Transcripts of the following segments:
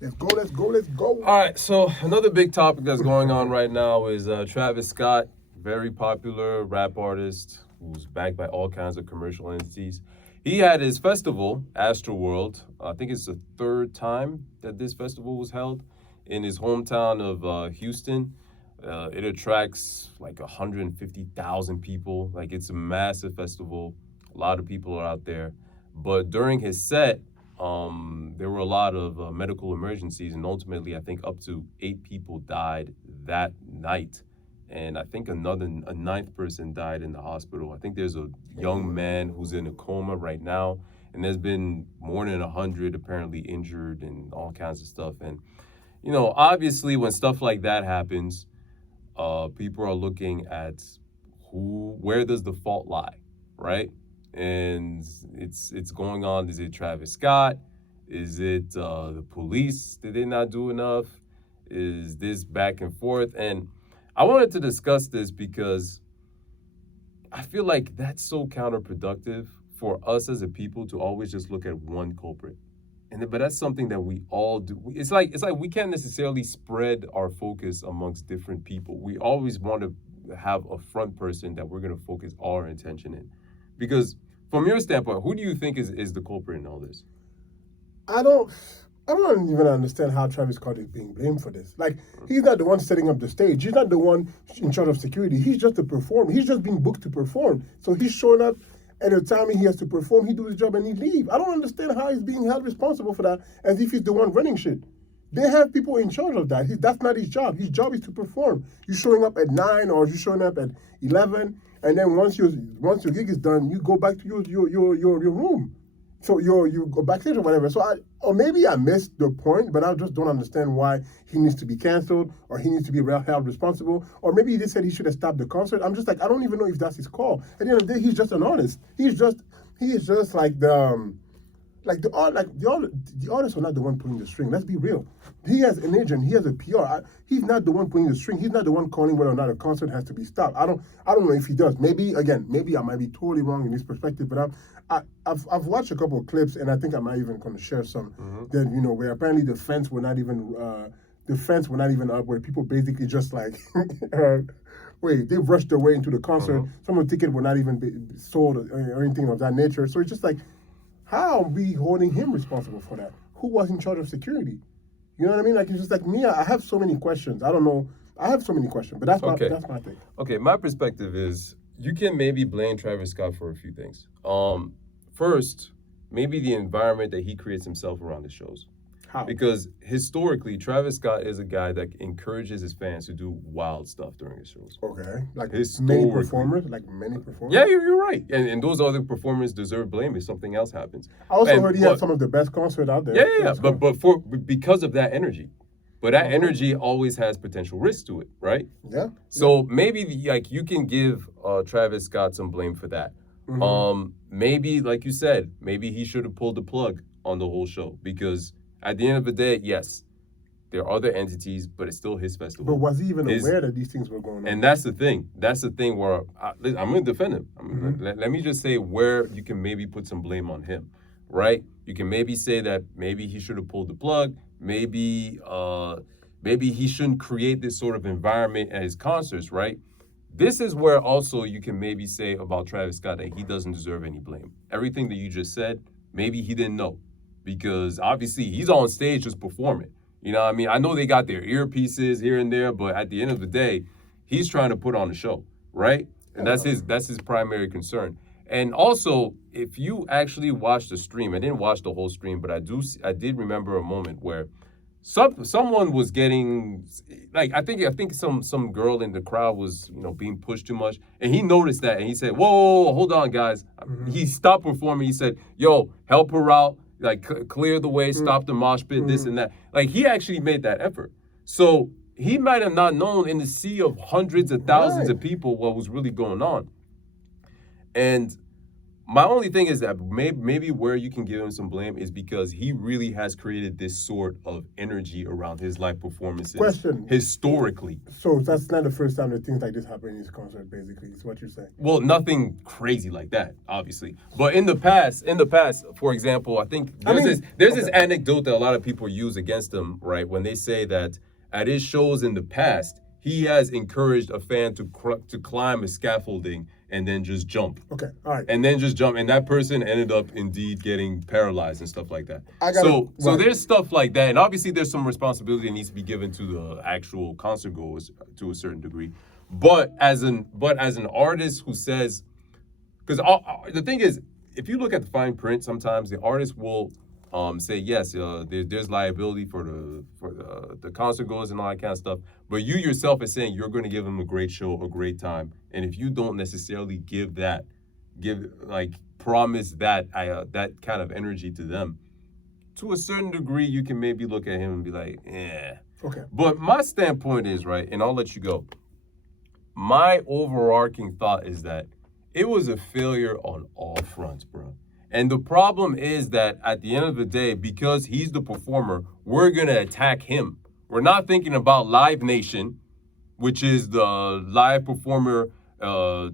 Let's go, let's go, let's go. All right, so another big topic that's going on right now is Travis Scott, very popular rap artist who's backed by all kinds of commercial entities. He had his festival, Astroworld. I think it's the third time that this festival was held in his hometown of Houston. It attracts like 150,000 people. Like it's a massive festival. A lot of people are out there. But during his set, there were a lot of medical emergencies, and ultimately, I think up to 8 people died that night, and I think a ninth person died in the hospital. I think there's a young man who's in a coma right now, and there's been more than 100 apparently injured and all kinds of stuff. And obviously, when stuff like that happens, people are looking at where does the fault lie, right? And it's going on. Is it Travis Scott? Is it the police? Did they not do enough? Is this back and forth? And I wanted to discuss this because I feel like that's so counterproductive for us as a people to always just look at one culprit. But that's something that we all do. It's like we can't necessarily spread our focus amongst different people. We always want to have a front person that we're going to focus all our attention in. Because from your standpoint, who do you think is the culprit in all this? I don't even understand how Travis Scott is being blamed for this. Like, he's not the one setting up the stage. He's not the one in charge of security. He's just a performer. He's just being booked to perform. So he's showing up at the time he has to perform. He do his job and he leave. I don't understand how he's being held responsible for that as if he's the one running shit. They have people in charge of that. That's not his job. His job is to perform. You're showing up at 9 or you're showing up at 11, and then once your gig is done, you go back to your room. So you go backstage or whatever. Or maybe I missed the point, but I just don't understand why he needs to be canceled or he needs to be held responsible. Or maybe he just said he should have stopped the concert. I'm just like, I don't even know if that's his call. At the end of the day, he's just an artist. He is just like the artists are not the one pulling the string. Let's be real. He has an agent. He has a PR. He's not the one pulling the string. He's not the one calling whether or not a concert has to be stopped. I don't know if he does. Maybe I might be totally wrong in this perspective, but I've watched a couple of clips, and I think I might even going to share some that where apparently the fence were not even up, where people basically just like they rushed their way into the concert. Some of the tickets were not even sold or anything of that nature. So it's just like, how are we holding him responsible for that? Who was in charge of security? You know what I mean? Like, it's just like me. I have so many questions. I don't know. I have so many questions, but that's my thing. Okay, my perspective is you can maybe blame Travis Scott for a few things. First, maybe the environment that he creates himself around the shows. How? Because historically, Travis Scott is a guy that encourages his fans to do wild stuff during his shows. Okay. Like many performers? Yeah, you're right. And those other performers deserve blame if something else happens. I also heard he had some of the best concerts out there. Yeah. But because of that energy. But that energy always has potential risk to it, right? Yeah. So maybe you can give Travis Scott some blame for that. Maybe, like you said, maybe he should have pulled the plug on the whole show, because at the end of the day, yes, there are other entities, but it's still his festival. But was he even aware that these things were going on? And that's the thing. That's the thing where I'm going to defend him. Let me just say where you can maybe put some blame on him, right? You can maybe say that maybe he should have pulled the plug. Maybe he shouldn't create this sort of environment at his concerts, right? This is where also you can maybe say about Travis Scott that he doesn't deserve any blame. Everything that you just said, maybe he didn't know, because obviously he's on stage just performing. You know what I mean? I know they got their earpieces here and there, but at the end of the day, he's trying to put on a show, right? And that's his primary concern. And also, if you actually watch the stream, I didn't watch the whole stream, but I did remember a moment where someone was getting, like, I think some girl in the crowd was being pushed too much, and he noticed that, and he said, whoa, hold on, guys. He stopped performing. He said, yo, help her out, like clear the way, stop the mosh pit, this and that. Like, he actually made that effort. So he might have not known in the sea of hundreds of thousands of people what was really going on. And My only thing is that maybe where you can give him some blame is because he really has created this sort of energy around his live performances. Question. Historically. So that's not the first time that things like this happen in his concert, basically, is what you're saying. Well, nothing crazy like that, obviously. But in the past, for example, I think there's this anecdote that a lot of people use against him, right? When they say that at his shows in the past, he has encouraged a fan to climb a scaffolding and then just jump. Okay, all right. And then just jump, and that person ended up indeed getting paralyzed and stuff like that. So there's stuff like that, and obviously there's some responsibility that needs to be given to the actual concert goers to a certain degree. But as an artist who says, because the thing is, if you look at the fine print, sometimes the artist will say yes, there's liability for the concert goers and all that kind of stuff. But you yourself is saying you're going to give them a great show, a great time, and if you don't necessarily promise that kind of energy to them, to a certain degree, you can maybe look at him and be like, yeah. Okay. But my standpoint is, right, and I'll let you go. My overarching thought is that it was a failure on all fronts, bro. And the problem is that at the end of the day, because he's the performer, we're going to attack him. We're not thinking about Live Nation, which is the live performer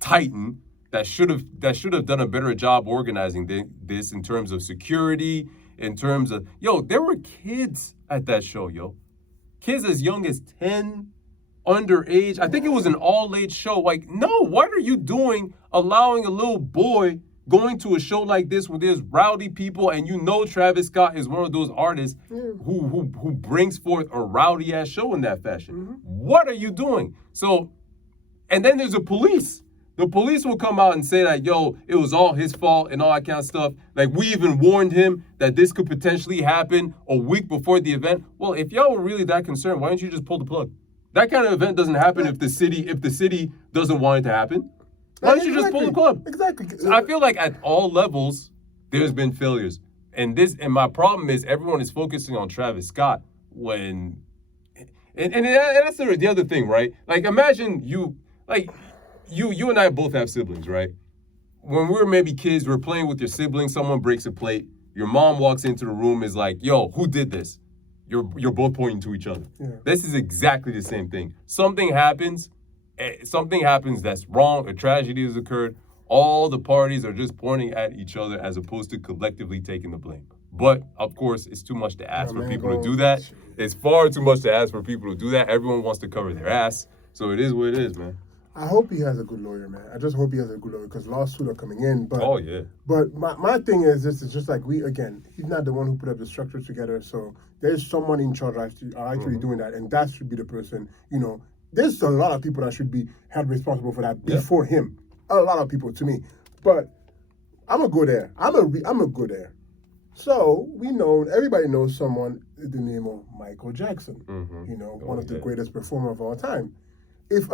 titan that should have done a better job organizing this in terms of security, in terms of, there were kids at that show, Kids as young as 10, underage. I think it was an all-age show. Like, no, what are you doing allowing a little boy going to a show like this where there's rowdy people, and Travis Scott is one of those artists who brings forth a rowdy ass show in that fashion. Mm-hmm. What are you doing? So, and then there's the police. The police will come out and say that, it was all his fault and all that kind of stuff. Like, we even warned him that this could potentially happen a week before the event. Well, if y'all were really that concerned, why don't you just pull the plug? That kind of event doesn't happen if the city doesn't want it to happen. Why don't you just pull the plug? Exactly. I feel like at all levels, there's been failures. And my problem is everyone is focusing on Travis Scott when, and that's the other thing, right? Like, imagine you and I both have siblings, right? When we were maybe kids, we're playing with your siblings, someone breaks a plate, your mom walks into the room, is like, who did this? You're both pointing to each other. Yeah. This is exactly the same thing. Something happens that's wrong, a tragedy has occurred, all the parties are just pointing at each other as opposed to collectively taking the blame. But, of course, it's too much to ask for people to do that. It's far too much to ask for people to do that. Everyone wants to cover their ass. So it is what it is, man. I hope he has a good lawyer, man. I just hope he has a good lawyer because lawsuits are coming in. But, oh, yeah. But my thing is this is just like he's not the one who put up the structure together. So there's someone in charge actually doing that. And that should be the person, There's a lot of people that should be held responsible for that before him. A lot of people, to me. But I'm going to go there. I'm going to go there. So everybody knows someone with the name of Michael Jackson. Mm-hmm. One of the greatest performers of all time. If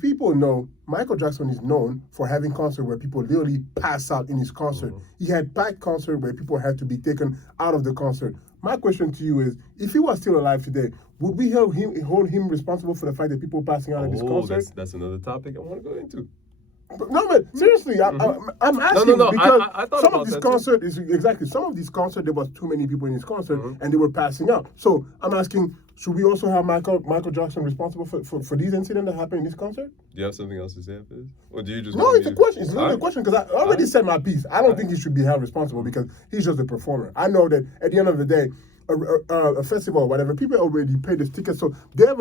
people know, Michael Jackson is known for having concerts where people literally pass out in his concert. Mm-hmm. He had packed concerts where people had to be taken out of the concert. My question to you is, if he was still alive today, would we hold him responsible for the fact that people passing out of his concert? That's another topic I want to go into. No, but seriously, I'm asking because some of these concerts some of these concerts there was too many people in his concert and they were passing out. So I'm asking, should we also have Michael Jackson responsible for these incidents that happened in this concert? Do you have something else to say after this, or do you just? No, it's a question. It's literally a question because I already said my piece. I don't think he should be held responsible because he's just a performer. I know that at the end of the day, a festival or whatever, people already paid the tickets, so they have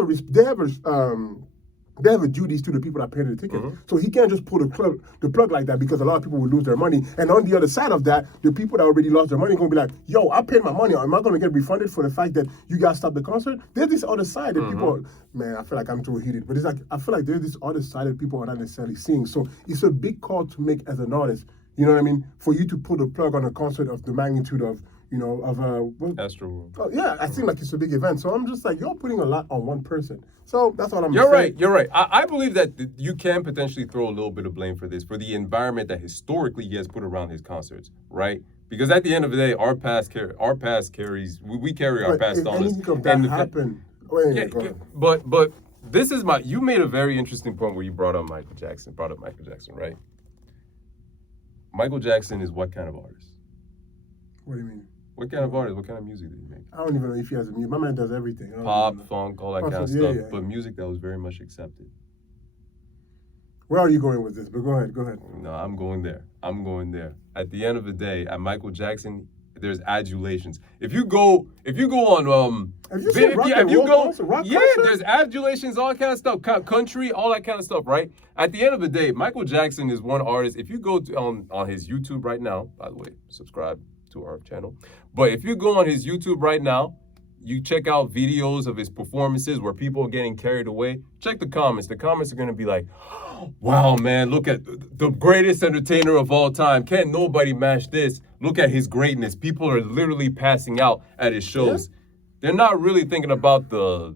a duties to the people that paid the ticket. Mm-hmm. So he can't just pull the plug like that because a lot of people will lose their money. And on the other side of that, the people that already lost their money are going to be like, I paid my money. Am I going to get refunded for the fact that you guys stopped the concert? There's this other side that people, man, I feel like I'm too heated. But it's like, I feel like there's this other side that people are not necessarily seeing. So it's a big call to make as an artist. You know what I mean? For you to pull the plug on a concert of the magnitude of Astroworld. Oh, yeah, I seem like it's a big event. So I'm just like, you're putting a lot on one person. So that's what I'm saying. You're right. I believe that you can potentially throw a little bit of blame for this, for the environment that historically he has put around his concerts, right? Because at the end of the day, our past carries, we carry our past on us. Anything of that happen. But this is you made a very interesting point where you brought up Michael Jackson, right? Michael Jackson is what kind of artist? What do you mean? What kind of artist? What kind of music did he make? I don't even know if he has a music. My man does everything. I don't Pop, even know. funk, all that Pop, kind of yeah, stuff. yeah, But yeah. music that was very much accepted. Where are you going with this? But go ahead. No, I'm going there. At the end of the day, at Michael Jackson, there's adulations. If you go on Have you seen rock concert? there's adulations, all that kind of stuff, country, all that kind of stuff, right? At the end of the day, Michael Jackson is one artist. If you go on his YouTube right now, by the way, subscribe to our channel. But if you go on his YouTube right now, you check out videos of his performances where people are getting carried away. Check the comments. The comments are going to be like, wow, man, look at the greatest entertainer of all time. Can't nobody match this. Look at his greatness. People are literally passing out at his shows. Yeah. They're not really thinking about the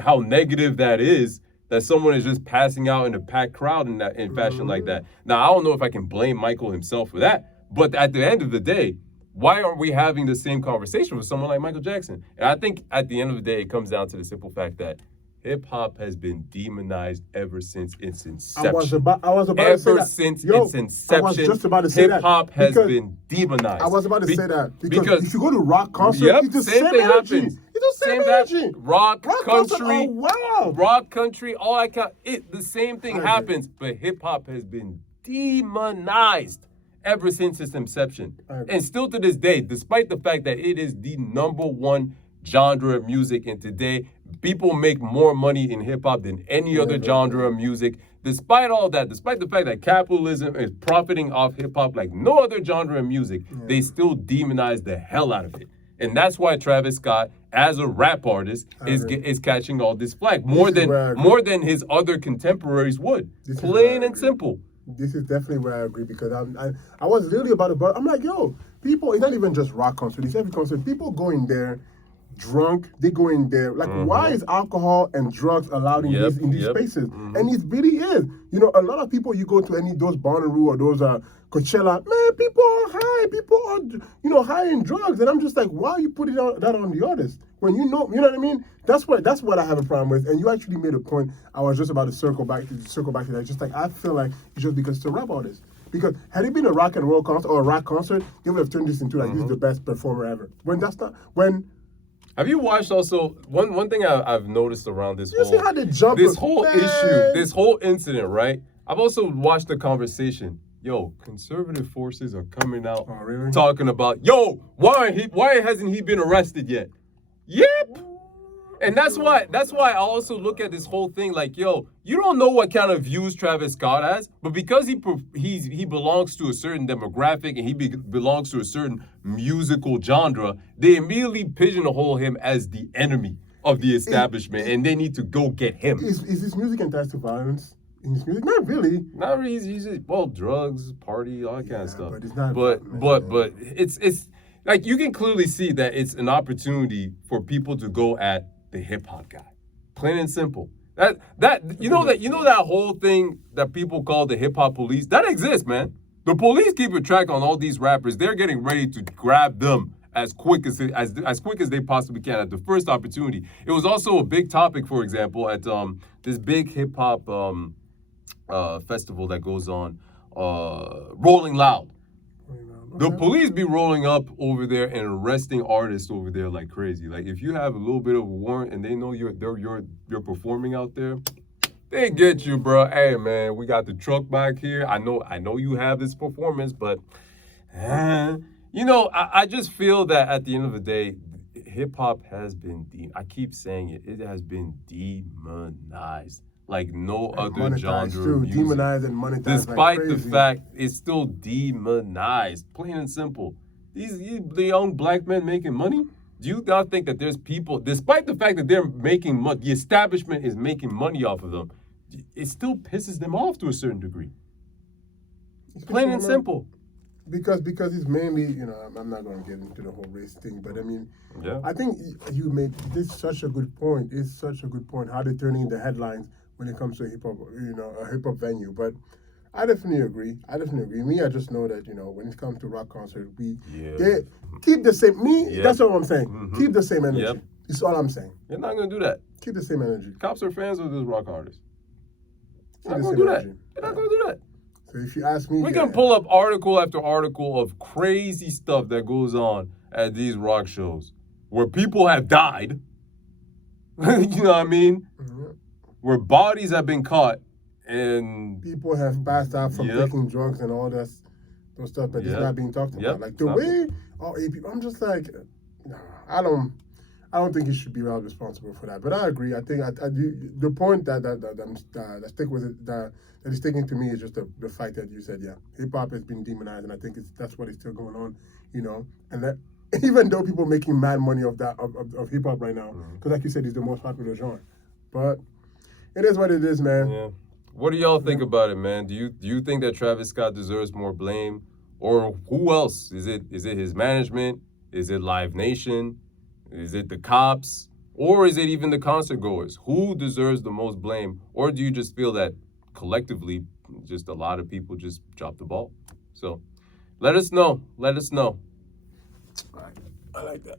how negative that is, that someone is just passing out in a packed crowd in fashion like that. Now, I don't know if I can blame Michael himself for that, but at the end of the day, why aren't we having the same conversation with someone like Michael Jackson? And I think at the end of the day, it comes down to the simple fact that hip-hop has been demonized ever since its inception. I was about to say that. Ever since its inception, I was just about to say that. Hip-hop has been demonized. I was about to say that. Because if you go to rock concert, it's the same thing energy. Happens. It's the same energy. Rock country, wow. Rock country, all that kind. The same thing happens, but hip-hop has been demonized ever since its inception. And still to this day, despite the fact that it is the #1 genre of music, and today people make more money in hip-hop than any other genre of music. Despite all that, despite the fact that capitalism is profiting off hip-hop like no other genre of music, they still demonize the hell out of it. And that's why Travis Scott, as a rap artist, is catching all this flack more than his other contemporaries would. Plain and simple. This is definitely where I agree, because I was literally about to, but I'm like, yo, people, it's not even just rock concert, it's every concert. People go in there drunk, they go in there. Like, why is alcohol and drugs allowed in these spaces? And it really is. You know, a lot of people, you go to any those Bonnaroo or those Coachella, man, people are high. People are, high in drugs. And I'm just like, why are you putting that on the artist? When you know what I mean? That's what I have a problem with. And you actually made a point. I was just about to circle back to that. Just like, I feel like it's just because it's a rap artist. Because had it been a rock and roll concert or a rock concert, they would have turned this into like, this is the best performer ever. Have you watched also one thing I've noticed around this whole incident, right? I've also watched the conversation. Yo, conservative forces are coming out talking about, yo, why hasn't he been arrested yet? Yep. And that's why I also look at this whole thing like, yo, you don't know what kind of views Travis Scott has, but because he belongs to a certain demographic and he belongs to a certain musical genre, they immediately pigeonhole him as the enemy of the establishment, and they need to go get him. Is this music enticed to violence? In his music? Not really. Not really. He's drugs, party, all that kind of stuff. But it's not. But it's like, you can clearly see that it's an opportunity for people to go at the hip hop guy, plain and simple. That whole thing that people call the hip hop police, that exists, man. The police keep a track on all these rappers. They're getting ready to grab them as quick as they possibly can at the first opportunity. It was also a big topic, for example, at this big hip hop festival that goes on, Rolling Loud. The police be rolling up over there and arresting artists over there like crazy. Like, if you have a little bit of a warrant and they know you're performing out there, they get you, bro. Hey, man, we got the truck back here. I know you have this performance, but I just feel that at the end of the day, hip hop has been I keep saying it has been demonized like no other genre of music. Demonized and monetized. Despite the fact it's still demonized, plain and simple. The young black men making money. Do you not think that there's people, despite the fact that they're making money, the establishment is making money off of them, it still pisses them off to a certain degree? Plain and simple. Because it's mainly, I'm not going to get into the whole race thing, but I mean, I think you made this such a good point. It's such a good point how they're turning the headlines when it comes to hip hop, a hip hop venue. But I definitely agree. Me, I just know that, when it comes to rock concert, they keep the same. That's what I'm saying. Mm-hmm. Keep the same energy. Yep. That's all I'm saying. You're not going to do that. Keep the same energy. Cops are fans of this rock artist. You're not going to do that. You're not going to do that. So if you ask me, We can pull up article after article of crazy stuff that goes on at these rock shows where people have died. You know what I mean? Mhm. Where bodies have been caught and People have passed out from Yep. taking drugs and all that those stuff, but it's Yep. not being talked about. Yep. Like It's the not way all eight people, I'm just like, nah, I don't think he should be held responsible for that. But I agree. I think the point that stick with it that is sticking to me is just the fact that you said, yeah, hip hop has been demonized, and I think that's what is still going on, you know, and that. Even though people making mad money of that of hip hop right now, because like you said, it's the most popular genre, but it is what it is, man. Yeah. What do y'all think about it, man? Do you think that Travis Scott deserves more blame, or who else? Is it his management? Is it Live Nation? Is it the cops? Or is it even the concert goers? Who deserves the most blame? Or do you just feel that collectively, just a lot of people just dropped the ball? So, let us know. Let us know. All right. I like that.